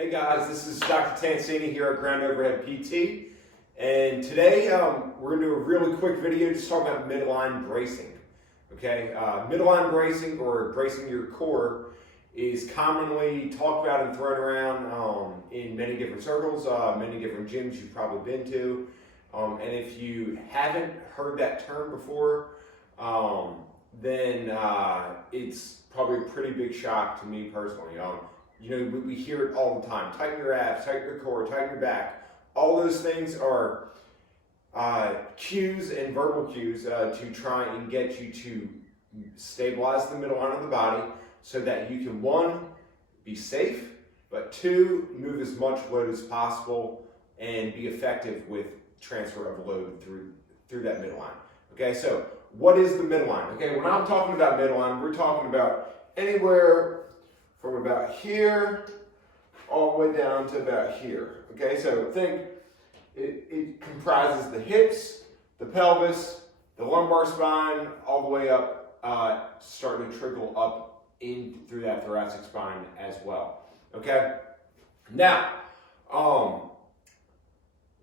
Hey guys, this is Dr. Tansini here at Ground Overhead PT, and today we're going to do a really quick video just talking about midline bracing. Okay, midline bracing or bracing your core is commonly talked about and thrown around in many different circles, many different gyms you've probably been to, and if you haven't heard that term before, then it's probably a pretty big shock to me personally. You know, we hear it all the time. Tighten your abs, tighten your core, tighten your back. All those things are cues and verbal cues to try and get you to stabilize the midline of the body so that you can, one, be safe, but two, move as much load as possible and be effective with transfer of load through that midline. Okay, so what is the midline? Okay, when I'm talking about midline, we're talking about anywhere from about here all the way down to about here. Okay, so think it comprises the hips, the pelvis, the lumbar spine, all the way up, starting to trickle up in through that thoracic spine as well. Okay, now,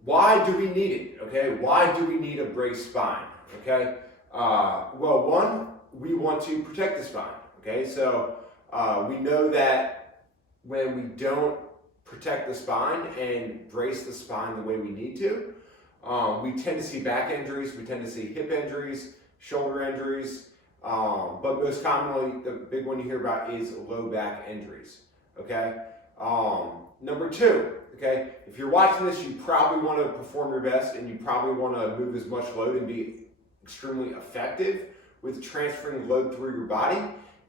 why do we need it? Okay, why do we need a braced spine? Okay, well, one, we want to protect the spine. Okay, so we know that when we don't protect the spine and brace the spine the way we need to, we tend to see back injuries, we tend to see hip injuries, shoulder injuries, but most commonly, the big one you hear about is low back injuries, okay? Number two, okay, if you're watching this, you probably want to perform your best and you probably want to move as much load and be extremely effective with transferring load through your body.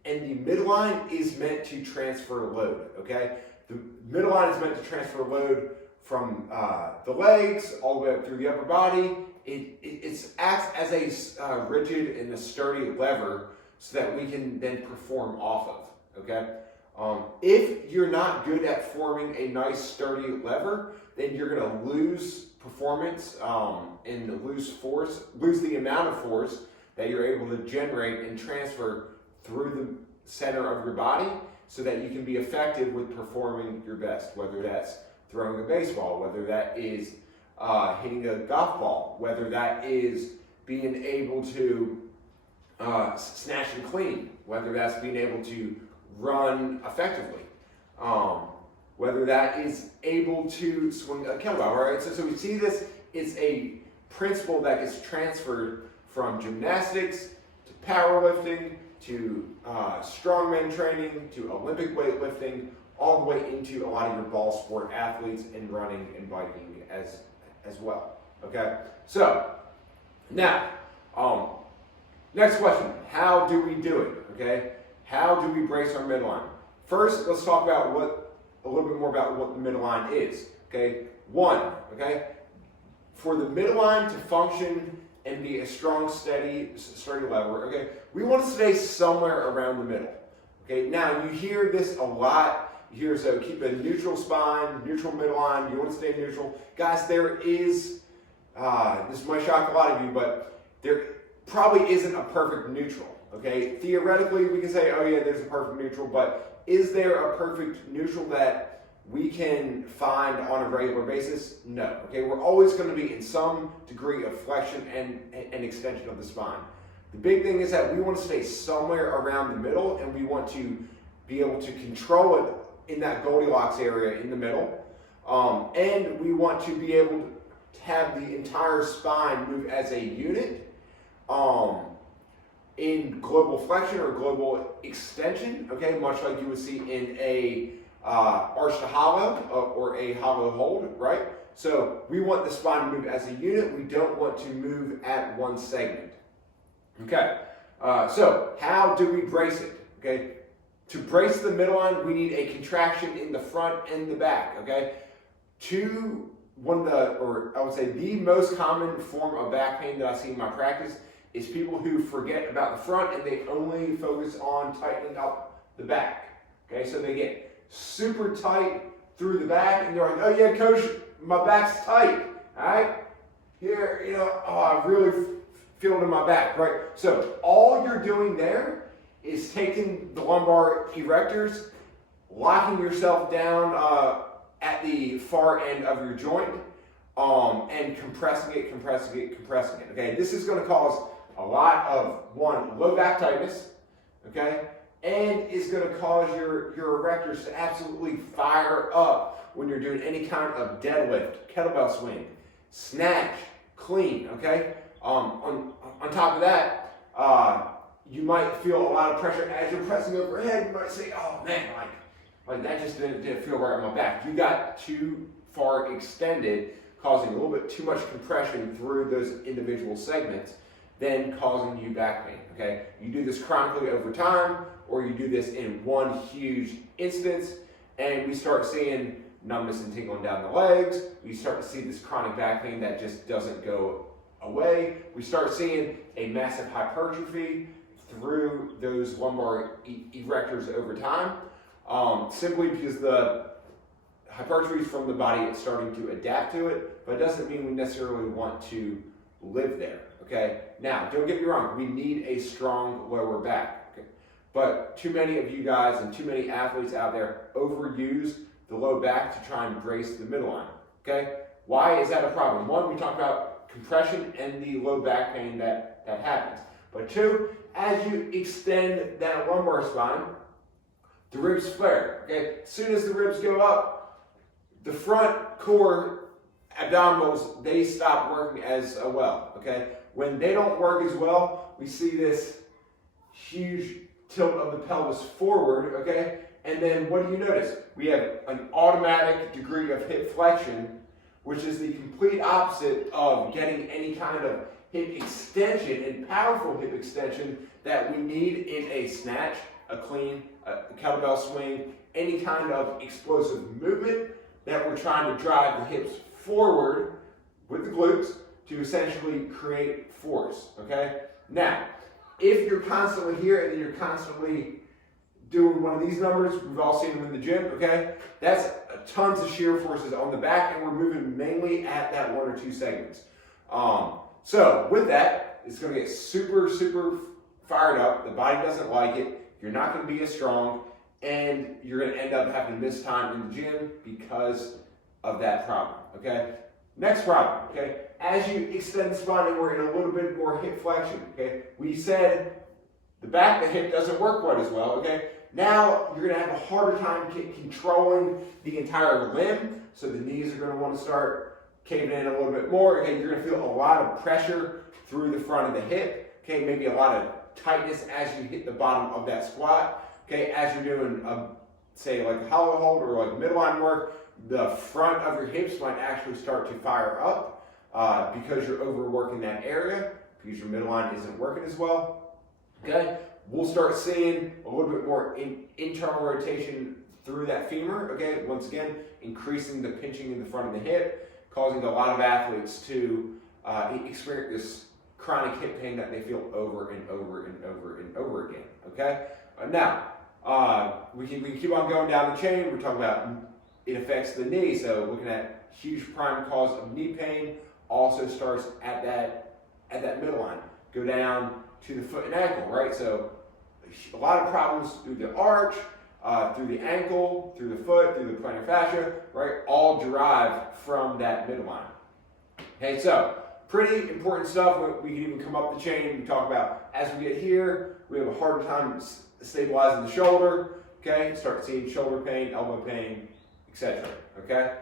And the midline is meant to transfer load, okay? The midline is meant to transfer load from the legs all the way up through the upper body. It acts as a rigid and a sturdy lever so that we can then perform off of, okay? If you're not good at forming a nice sturdy lever, then you're gonna lose performance and lose the amount of force that you're able to generate and transfer through the center of your body so that you can be effective with performing your best, whether that's throwing a baseball, whether that is hitting a golf ball, whether that is being able to snatch and clean, whether that's being able to run effectively, whether that is able to swing a kettlebell, right? So we see this is a principle that gets transferred from gymnastics to powerlifting to strongman training, to Olympic weightlifting, all the way into a lot of your ball sport athletes and running and biking as well. Okay, so now, next question, how do we do it? Okay, how do we brace our midline? First, let's talk about a little bit more about what the midline is. Okay, one, okay, for the midline to function and be a strong, sturdy lever, okay, we want to stay somewhere around the middle. Okay, now you hear this a lot. You hear, so keep a neutral spine, neutral midline, you want to stay neutral. Guys, there is, this might shock a lot of you, but there probably isn't a perfect neutral, okay? Theoretically, we can say, oh yeah, there's a perfect neutral, but is there a perfect neutral that we can find on a regular basis? No. Okay, we're always going to be in some degree of flexion and extension of the spine. The big thing is that we want to stay somewhere around the middle, and we want to be able to control it in that Goldilocks area in the middle, and we want to be able to have the entire spine move as a unit in global flexion or global extension. Okay, much like you would see in a arch to hollow or a hollow hold, right? So we want the spine to move as a unit. We don't want to move at one segment. Okay, so how do we brace it? Okay, to brace the midline, we need a contraction in the front and the back. Okay, I would say the most common form of back pain that I see in my practice is people who forget about the front and they only focus on tightening up the back. Okay, so they get super tight through the back and they're like, oh yeah, coach, my back's tight. All right, here, you know, oh, I really feel it in my back, right? So all you're doing there is taking the lumbar erectors, locking yourself down at the far end of your joint and compressing it, okay? This is gonna cause a lot of, one, low back tightness, okay? And it's gonna cause your erectors to absolutely fire up when you're doing any kind of deadlift, kettlebell swing, snatch, clean, okay? On top of that, you might feel a lot of pressure as you're pressing overhead. You might say, oh man, like that just didn't feel right on my back. You got too far extended, causing a little bit too much compression through those individual segments, then causing you back pain, okay? You do this chronically over time, or you do this in one huge instance, and we start seeing numbness and tingling down the legs. We start to see this chronic back pain that just doesn't go away. We start seeing a massive hypertrophy through those lumbar erectors over time, simply because the hypertrophy is from the body, it's starting to adapt to it, but it doesn't mean we necessarily want to live there, okay? Now, don't get me wrong, we need a strong lower back, okay? But too many of you guys and too many athletes out there overuse the low back to try and brace the midline, okay? Why is that a problem? One, we talked about compression and the low back pain that happens. But two, as you extend that lumbar spine, the ribs flare, okay? As soon as the ribs go up, the front core abdominals, they stop working as well, okay? When they don't work as well, we see this huge tilt of the pelvis forward, okay? And then what do you notice? We have an automatic degree of hip flexion, which is the complete opposite of getting any kind of hip extension and powerful hip extension that we need in a snatch, a clean, a kettlebell swing, any kind of explosive movement that we're trying to drive the hips forward with the glutes to essentially create force, okay? Now, if you're constantly here and then you're constantly doing one of these numbers, we've all seen them in the gym, okay? That's tons of shear forces on the back, and we're moving mainly at that one or two segments. So with that, it's gonna get super, super fired up. The body doesn't like it. You're not gonna be as strong, and you're gonna end up having to miss time in the gym because of that problem, okay? Next problem, okay? As you extend the spine and we're in a little bit more hip flexion, okay? We said the back of the hip doesn't work quite as well, okay? Now you're gonna have a harder time controlling the entire limb, so the knees are gonna wanna start caving in a little bit more, okay? You're gonna feel a lot of pressure through the front of the hip, okay? Maybe a lot of tightness as you hit the bottom of that squat, okay? As you're doing, say like a hollow hold or like midline work, the front of your hips might actually start to fire up because you're overworking that area, because your midline isn't working as well, okay? We'll start seeing a little bit more internal rotation through that femur, okay? Once again, increasing the pinching in the front of the hip, causing a lot of athletes to experience this chronic hip pain that they feel over and over and over and over again, okay? Now, we can keep on going down the chain. We're talking about it affects the knee, so looking at huge prime cause of knee pain also starts at that midline. Go down to the foot and ankle, right? So a lot of problems through the arch, through the ankle, through the foot, through the plantar fascia, right? All derive from that midline. Okay, so pretty important stuff. We can even come up the chain. We talk about as we get here, we have a harder time stabilizing the shoulder. Okay, start seeing shoulder pain, elbow pain, etc. Okay,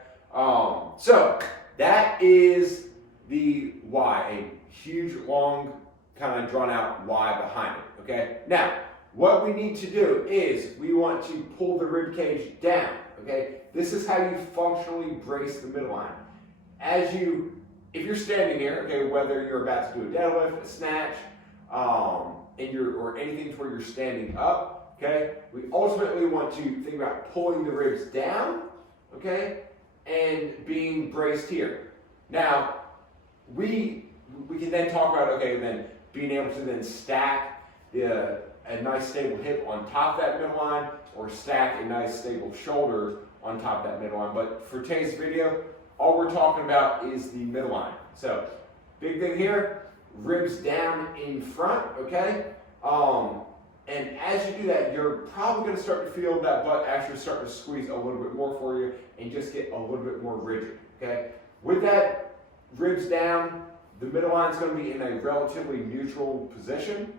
so that is the why, a huge, long, kind of drawn out why behind it. Okay, now what we need to do is we want to pull the rib cage down. Okay, this is how you functionally brace the midline. If you're standing here, okay, whether you're about to do a deadlift, a snatch, or anything to where you're standing up, okay, we ultimately want to think about pulling the ribs down, okay, and being braced here. Now, we can then talk about, okay, then being able to then stack a nice stable hip on top of that midline, or stack a nice stable shoulder on top of that midline. But for today's video, all we're talking about is the midline. So, big thing here, ribs down in front, okay? And as you do that, you're probably going to start to feel that butt actually start to squeeze a little bit more for you and just get a little bit more rigid, okay? With that ribs down, the midline is going to be in a relatively neutral position,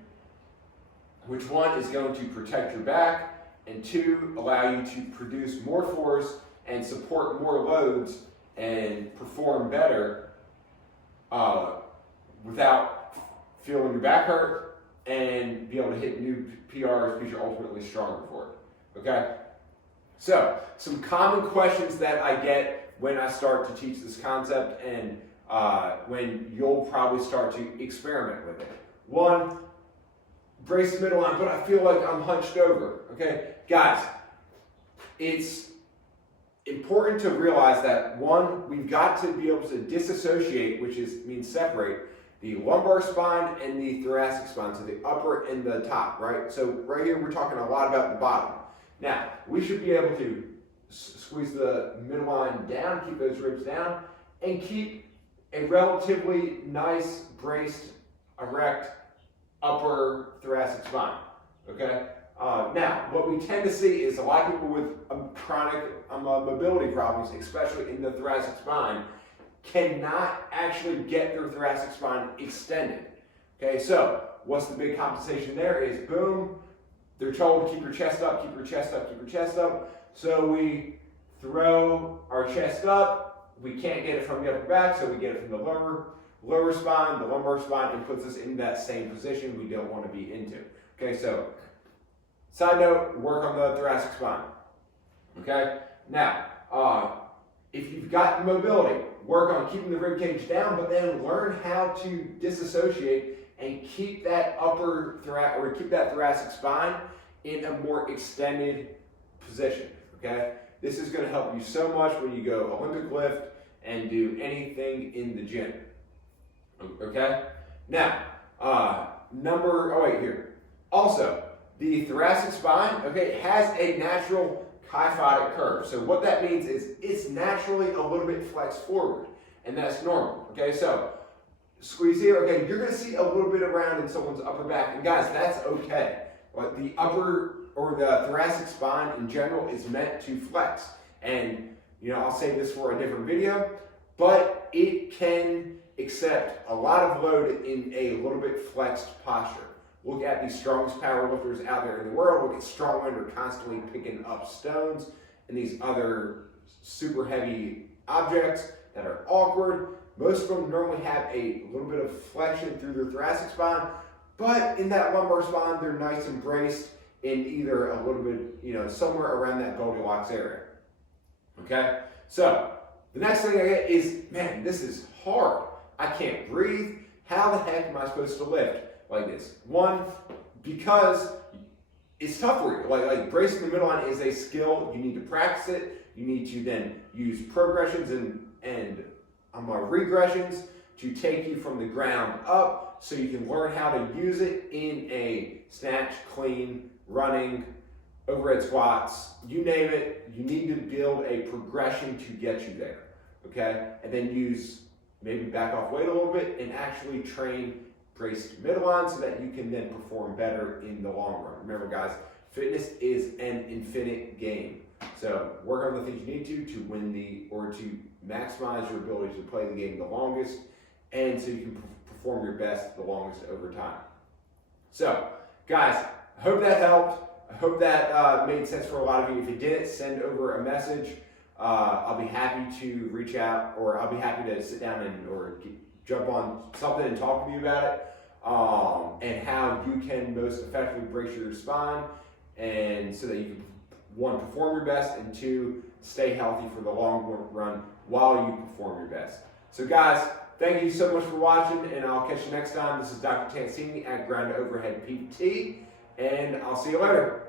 which one is going to protect your back, and two, allow you to produce more force and support more loads and perform better without feeling your back hurt, and be able to hit new PRs because you're ultimately stronger for it, okay? So, some common questions that I get when I start to teach this concept, and when you'll probably start to experiment with it. One, brace the midline, but I feel like I'm hunched over, okay? Guys, it's important to realize that one, we've got to be able to disassociate, which means separate, the lumbar spine and the thoracic spine, so the upper and the top, right? So right here, we're talking a lot about the bottom. Now, we should be able to squeeze the midline down, keep those ribs down, and keep a relatively nice, braced, erect upper thoracic spine, okay? Now, what we tend to see is a lot of people with chronic mobility problems, especially in the thoracic spine, cannot actually get their thoracic spine extended. Okay, so what's the big compensation there is, boom, they're told to keep your chest up, keep your chest up, keep your chest up. So we throw our chest up, we can't get it from the upper back, so we get it from the lower spine, the lumbar spine, and puts us in that same position we don't want to be into. Okay, so side note, work on the thoracic spine. Okay, now, if you've got mobility, work on keeping the rib cage down, but then learn how to disassociate and keep that thoracic spine in a more extended position, okay? This is gonna help you so much when you go Olympic lift and do anything in the gym, okay? Now, here. Also, the thoracic spine, okay, has a natural kyphotic curve. So what that means is it's naturally a little bit flexed forward, and that's normal, okay? So squeeze here, okay, you're gonna see a little bit around in someone's upper back, and guys, that's okay. But the upper or the thoracic spine in general is meant to flex. And, you know, I'll save this for a different video, but it can accept a lot of load in a little bit flexed posture. Look at the strongest power lifters out there in the world. Look at strongmen who are constantly picking up stones and these other super heavy objects that are awkward. Most of them normally have a little bit of flexion through their thoracic spine, but in that lumbar spine, they're nice and braced in either a little bit, you know, somewhere around that Goldilocks area. Okay? So, the next thing I get is, man, this is hard. I can't breathe. How the heck am I supposed to lift like this? One, because it's tough for you. Like bracing the midline is a skill. You need to practice it. You need to then use progressions and regressions to take you from the ground up, so you can learn how to use it in a snatch, clean, running, overhead squats, you name it. You need to build a progression to get you there, okay? And then use, maybe back off weight a little bit and actually train braced midline so that you can then perform better in the long run. Remember guys, fitness is an infinite game. So work on the things you need to win to maximize your ability to play the game the longest, and so you can perform your best the longest over time. So guys, I hope that helped. I hope that made sense for a lot of you. If it didn't, send over a message. I'll be happy to reach out, or I'll be happy to sit down or jump on something and talk with you about it, and how you can most effectively brace your spine, and so that you can, one, perform your best, and two, stay healthy for the long run while you perform your best. So guys, thank you so much for watching, and I'll catch you next time. This is Dr. Tansini at Ground Overhead PT, and I'll see you later.